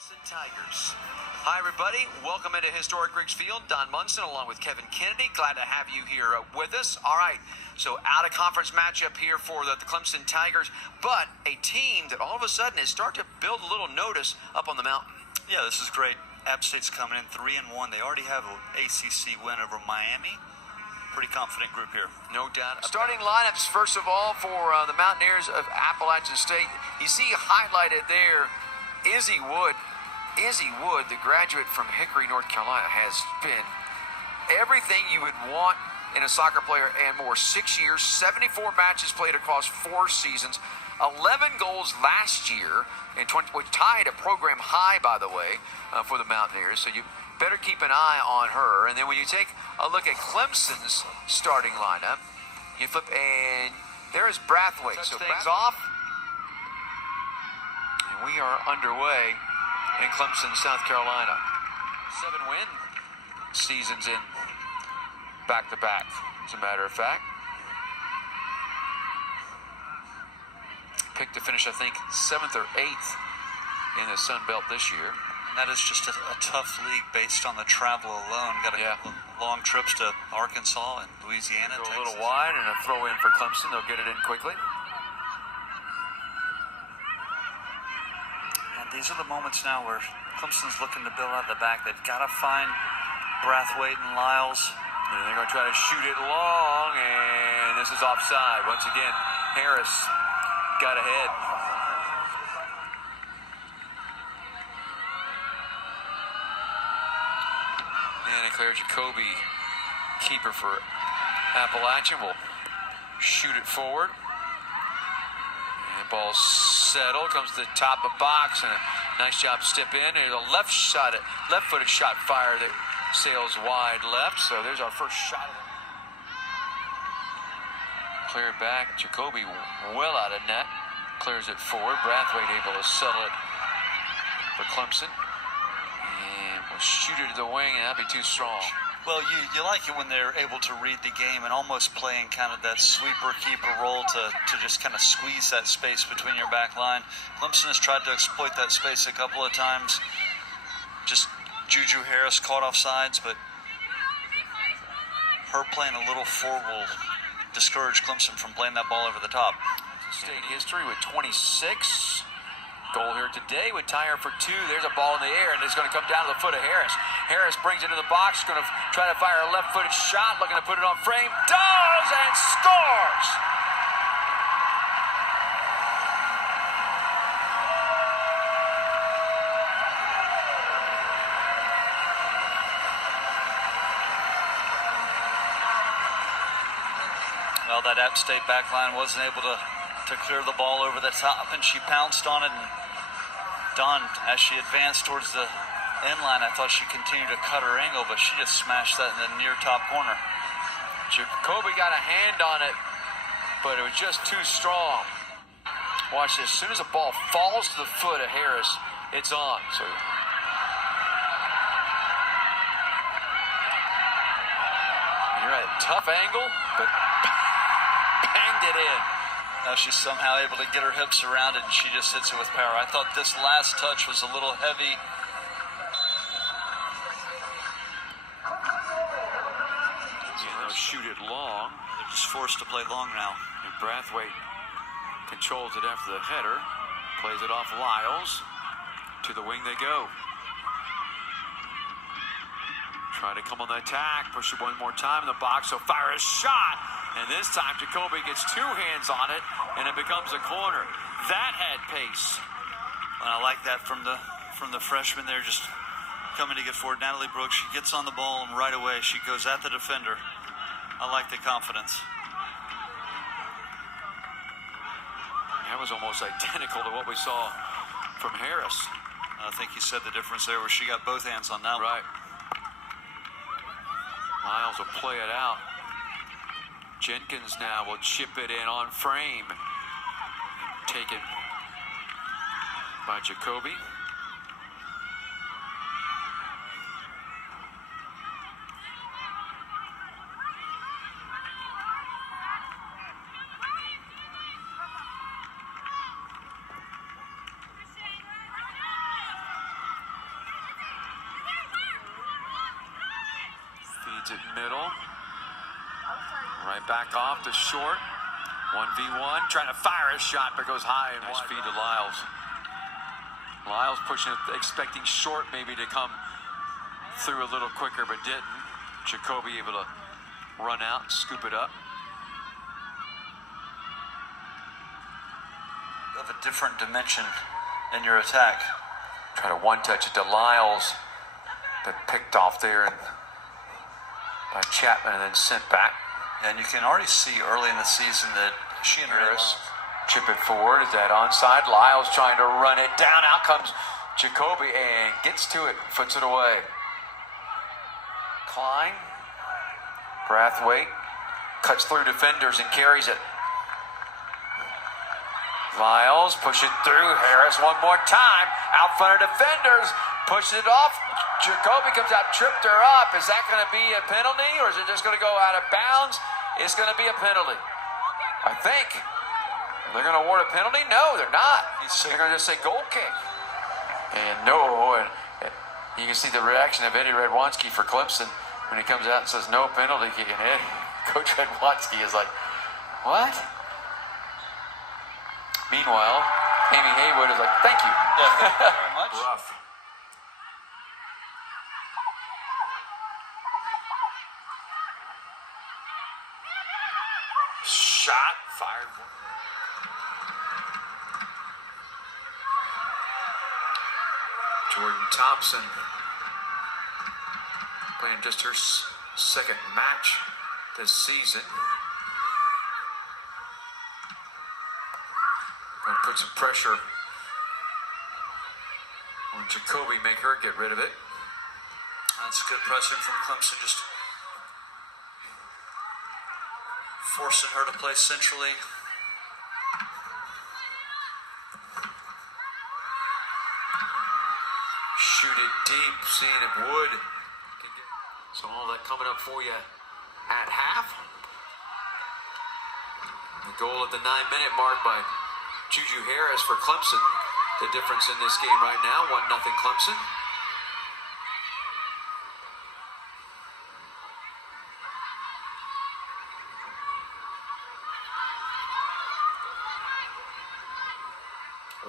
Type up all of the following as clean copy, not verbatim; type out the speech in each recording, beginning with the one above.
Tigers. Hi, everybody. Welcome into historic Griggs Field. Don Munson along with Kevin Kennedy. Glad to have you here with us. All right, so out-of-conference matchup here for the Clemson Tigers, but a team that all of a sudden is starting to build a little notice up on the mountain. Yeah, this is great. App State's coming in 3-1. They already have an ACC win over Miami. Pretty confident group here. No doubt. Starting lineups, first of all, for the Mountaineers of Appalachian State. You see highlighted there, Izzy Wood. Izzy Wood, the graduate from Hickory, North Carolina, has been everything you would want in a soccer player and more. 6 years, 74 matches played across 4 seasons, 11 goals last year, and which tied a program high, by the way, for the Mountaineers. So you better keep an eye on her. And then when you take a look at Clemson's starting lineup, you flip, and there is Brathwaite. So things off, and we are underway in Clemson, South Carolina. 7-win seasons in back-to-back, as a matter of fact. Picked to finish, I think, 7th or 8th in the Sun Belt this year. And that is just a tough league based on the travel alone. Got long trips to Arkansas and Louisiana, Go Texas. a little wide and a throw in for Clemson. They'll get it in quickly. These are the moments now where Clemson's looking to build out the back. They've got to find Brathwaite and Lyles. And they're going to try to shoot it long, and this is offside. Once again, Harris got ahead. And a clear Jacobi keeper for Appalachian will shoot it forward. Ball settled, comes to the top of the box, and a nice job step in. There's a left-footed shot fire that sails wide left. So there's our first shot of it. Cleared back, Jacobi well out of net, clears it forward. Brathwaite able to settle it for Clemson, and we'll shoot it to the wing, and that'll be too strong. Well, you like it when they're able to read the game and almost playing kind of that sweeper-keeper role to just kind of squeeze that space between your back line. Clemson has tried to exploit that space a couple of times. Just Juju Harris caught off sides, but her playing a little forward will discourage Clemson from playing that ball over the top. State history with 26. Goal here today would tie her for 2. There's a ball in the air, and it's going to come down to the foot of Harris. Harris brings it to the box, going to try to fire a left-footed shot, looking to put it on frame. Does, and scores! Well, that App State backline wasn't able to clear the ball over the top, and she pounced on it. And Dawn, as she advanced towards the end line, I thought she'd continue to cut her angle, but she just smashed that in the near top corner. Jacobi got a hand on it, but it was just too strong. Watch this. As soon as the ball falls to the foot of Harris, it's on. So you're at a tough angle, but banged it in. Now she's somehow able to get her hips around it, and she just hits it with power. I thought this last touch was a little heavy. They'll shoot it long. They're just forced to play long now. And Brathwaite controls it after the header. Plays it off Lyles. To the wing they go. Try to come on the attack. Push it one more time in the box. So fire a shot. And this time Jacobi gets 2 hands on it, and it becomes a corner. That had pace. And I like that from the freshman there, just coming to get forward. Natalie Brooks, she gets on the ball, and right away she goes at the defender. I like the confidence. That was almost identical to what we saw from Harris. I think you said the difference there, where she got both hands on that one. Right. Miles will play it out. Jenkins now will chip it in on frame. Taken by Jacobi. Kept it middle. Right back off to short. 1v1. Trying to fire a shot, but goes high and nice feed to Lyles. Lyles pushing it, expecting short maybe to come through a little quicker, but didn't. Jacobi able to run out and scoop it up. Of a different dimension in your attack. Try to one-touch it to Lyles, but picked off there by Chapman and then sent back. And you can already see early in the season that she and Harris chip it forward. Is that onside? Lyles trying to run it down. Out comes Jacobi and gets to it, puts it away. Klein, Brathwaite, cuts through defenders and carries it. Lyles, push it through. Harris one more time. Out front of defenders. Pushes it off. Jacobi comes out, tripped her up. Is that going to be a penalty or is it just going to go out of bounds? It's going to be a penalty. I think. They're going to award a penalty? No, they're not. They're going to just say goal kick. And no, and you can see the reaction of Eddie Redwanski for Clemson when he comes out and says no penalty kick. And Coach Redwanski is like, what? Meanwhile, Amy Haywood is like, thank you. Yeah, thank you very much. Rough. Shot fired. Jordan Thompson playing just her second match this season. Going to put some pressure on Jacobi, make her get rid of it. That's good pressure from Clemson, just forcing her to play centrally. Shoot it deep, seeing if Wood can get. So all that coming up for you at half. The goal at the 9-minute mark by Juju Harris for Clemson. The difference in this game right now, 1-0 Clemson.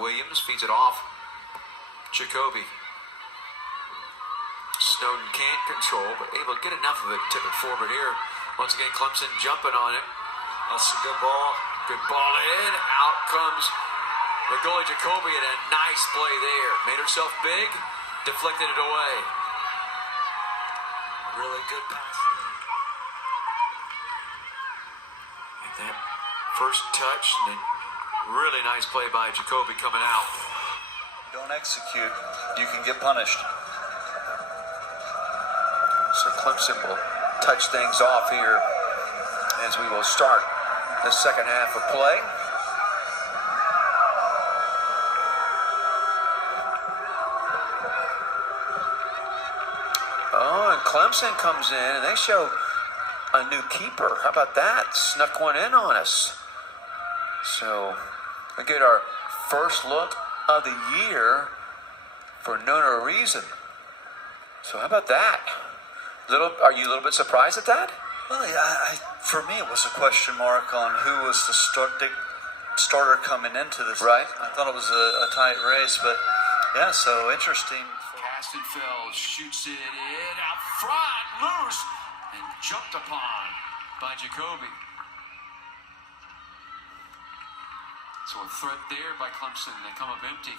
Williams feeds it off. Jacobi. Snowden can't control, but able to get enough of it, tip it forward here. Once again, Clemson jumping on it. That's a good ball. Good ball in. Out comes the goalie Jacobi, and a nice play there. Made herself big, deflected it away. Really good pass. And that first touch, and then really nice play by Jacobi coming out. Don't execute, you can get punished. So Clemson will touch things off here as we will start the second half of play. Oh, and Clemson comes in and they show a new keeper. How about that? Snuck one in on us. So we get our first look of the year for no reason. So how about that? Are you a little bit surprised at that? Well, for me, it was a question mark on who was the starter coming into this. Right. I thought it was a tight race, but yeah, so interesting. Castenfeld shoots it in out front, loose, and jumped upon by Jacobi. So a threat there by Clemson, and they come up empty.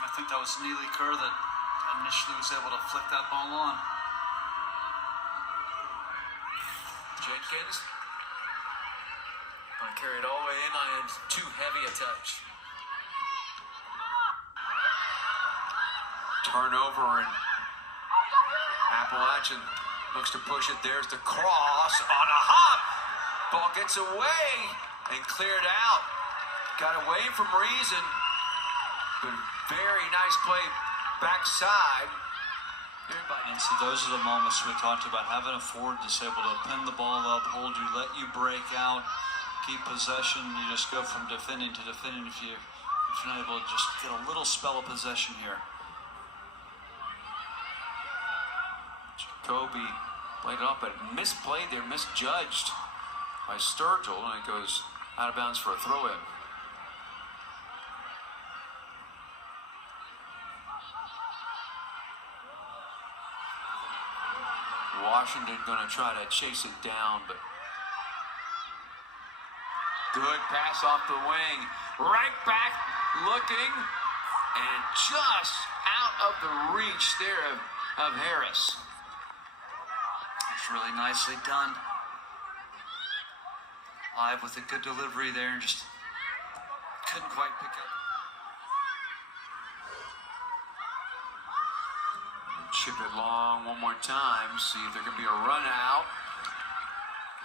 I think that was Neely Kerr that initially was able to flick that ball on. Jenkins going to carry it all the way in on too heavy a touch. Turnover, and Appalachian looks to push it. There's the cross on a hop. Ball gets away and cleared out. Got away from Reason. But very nice play backside. And see, those are the moments we talked about, having a forward that's able to pin the ball up, hold you, let you break out, keep possession. You just go from defending to defending if you're not able to just get a little spell of possession here. Jacobi played it up, but misplayed there, misjudged by Sturgill, and it goes out of bounds for a throw-in. Washington going to try to chase it down, but good pass off the wing. Right back looking, and just out of the reach there of Harris. It's really nicely done. Live with a good delivery there, and just couldn't quite pick up. Chip it long one more time, see if there can be a run out.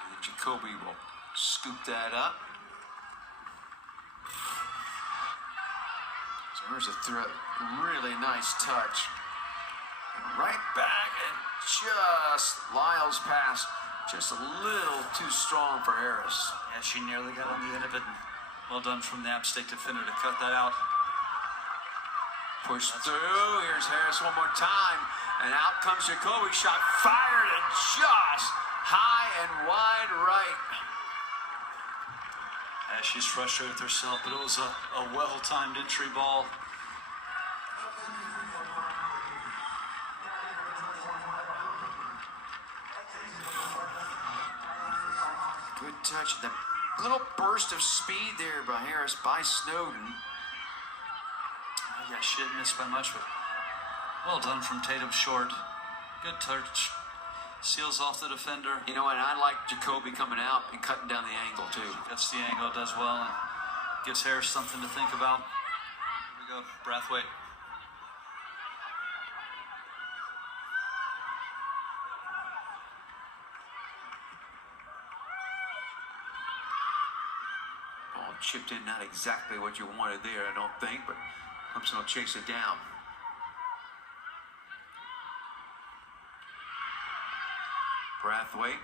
And Jacobi will scoop that up. So here's a throw, really nice touch. Right back, and just Lyles' pass, just a little too strong for Harris. Yeah, she nearly got on the end of it. Well done from the App State defender to cut that out. Push through, here's Harris one more time, and out comes Jacobi, shot fired, and just high and wide right. Yeah, she's frustrated with herself, but it was a well-timed entry ball. Good touch, the little burst of speed there by Harris, by Snowden. Yeah, she didn't miss by much, but well done from Tatum Short. Good touch. Seals off the defender. You know what, I like Jacobi coming out and cutting down the angle too. Gets the angle, does well, and gives Harris something to think about. Here we go, Brathwaite. Ball chipped in, not exactly what you wanted there, I don't think, but Clemson will chase it down. Brathwaite.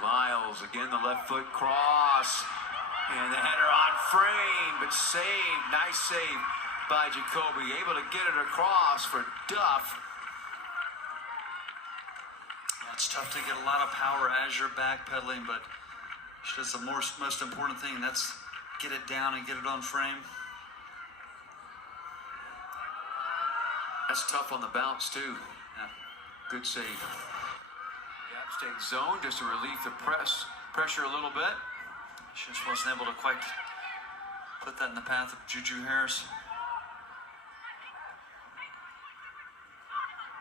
Lyles, again the left foot cross. And the header on frame, but saved. Nice save by Jacobi. Able to get it across for Duff. Yeah, it's tough to get a lot of power as you're backpedaling, but she does the most important thing, and that's get it down and get it on frame. That's tough on the bounce too. Yeah. Good save. The App State zone just to relieve the pressure a little bit. She just wasn't able to quite put that in the path of Juju Harris.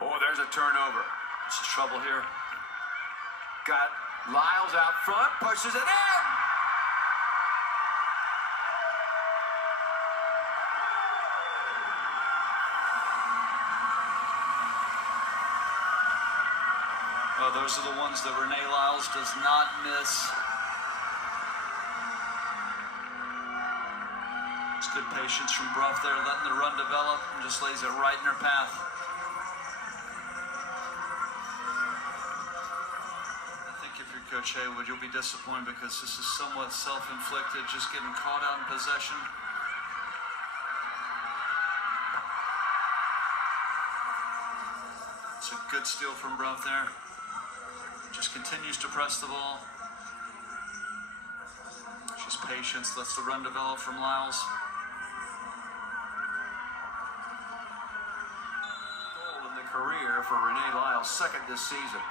Oh, there's a turnover. This is trouble here. Got Lyles out front, pushes it in. Well, those are the ones that Renee Lyles does not miss. It's good patience from Bruff there, letting the run develop, and just lays it right in her path. I think if you're Coach Haywood, you'll be disappointed because this is somewhat self-inflicted, just getting caught out in possession. It's a good steal from Bruff there. Just continues to press the ball. She's patient, lets the run develop from Lyles. Goal in the career for Renee Lyles, second this season.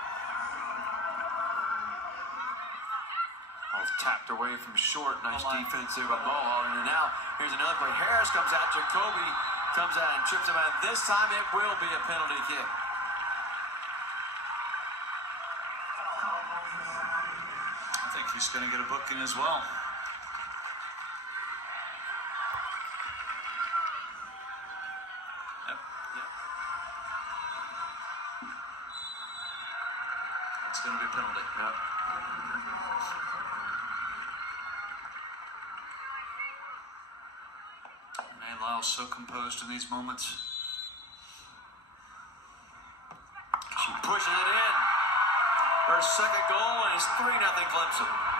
Ball tapped away from Short. Nice defense there by Mulholland. And now here's another play. Harris comes out. Jacobi comes out and trips him out. This time it will be a penalty kick. I think he's going to get a booking as well. Yep. It's going to be a penalty. Yep. Renee Lyles so composed in these moments. She pushes it in. Her second goal, and it's 3-0 Clemson.